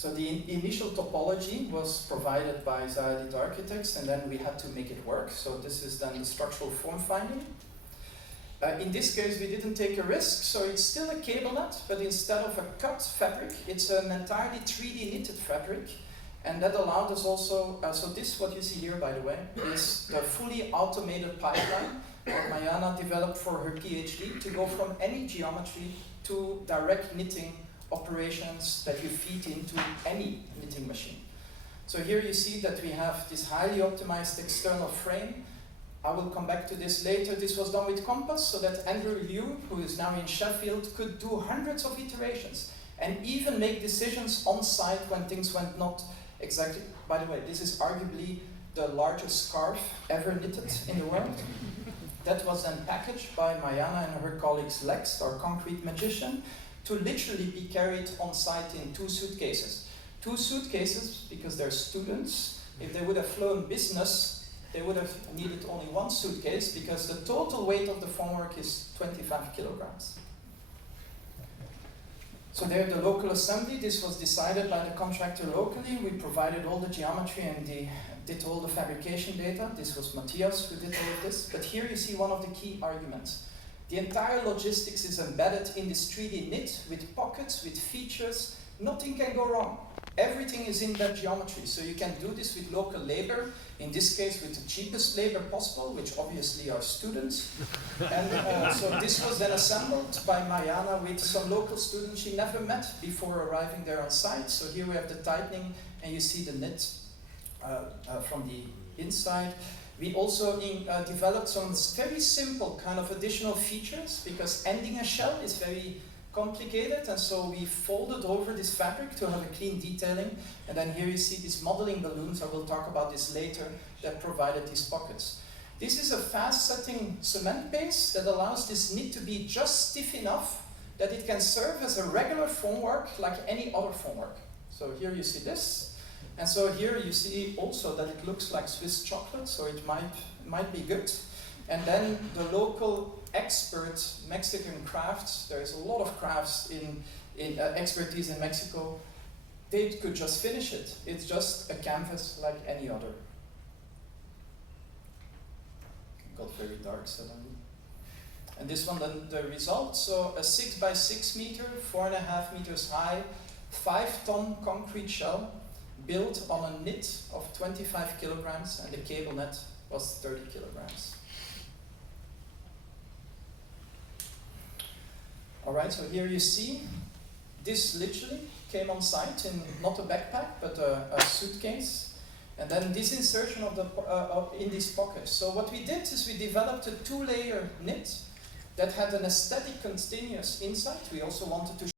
So the initial topology was provided by Zayed Architects, and then we had to make it work. So this is then the structural form finding. In this case, we didn't take a risk, so it's still a cable net, but instead of a cut fabric, it's an entirely 3D knitted fabric. And that allowed us also, so this, what you see here, by the way, is the fully automated pipeline that Mariana developed for her PhD to go from any geometry to direct knitting operations that you feed into any knitting machine. So here you see that we have this highly optimized external frame. I will come back to this later. This was done with Compass so that Andrew Liu, who is now in Sheffield, could do hundreds of iterations and even make decisions on site when things went not exactly. By the way, this is arguably the largest scarf ever knitted in the world. That was then packaged by Mariana and her colleagues Lex, our concrete magician, to literally be carried on site in 2 suitcases. 2 suitcases because they're students. If they would have flown business, they would have needed only 1 suitcase because the total weight of the formwork is 25 kilograms. So there, the local assembly, this was decided by the contractor locally. We provided all the geometry and did all the fabrication data. This was Matthias who did all of this. But here you see one of the key arguments. The entire logistics is embedded in this 3D knit with pockets, with features. Nothing can go wrong. Everything is in that geometry. So you can do this with local labor, in this case with the cheapest labor possible, which obviously are students. And so this was then assembled by Mariana with some local students she never met before arriving there on site. So here we have the tightening, and you see the knit from the inside. We also developed some very simple kind of additional features because ending a shell is very complicated, and so we folded over this fabric to have a clean detailing. And then here you see these modeling balloons, I will talk about this later, that provided these pockets. This is a fast-setting cement base that allows this knit to be just stiff enough that it can serve as a regular formwork like any other formwork. So here you see this. And so here you see also that it looks like Swiss chocolate, so it might be good. And then the local expert Mexican crafts, there is a lot of crafts in expertise in Mexico, they could just finish it. It's just a canvas like any other. It got very dark suddenly. And this one, then the result, so a 6 by 6 meter, 4.5 meters high, 5-ton concrete shell, built on a knit of 25 kilograms, and the cable net was 30 kilograms. All right, so here you see, this literally came on site in not a backpack, but a suitcase. And then this insertion of in these pockets. So what we did is we developed a 2-layer knit that had an aesthetic continuous inside. We also wanted to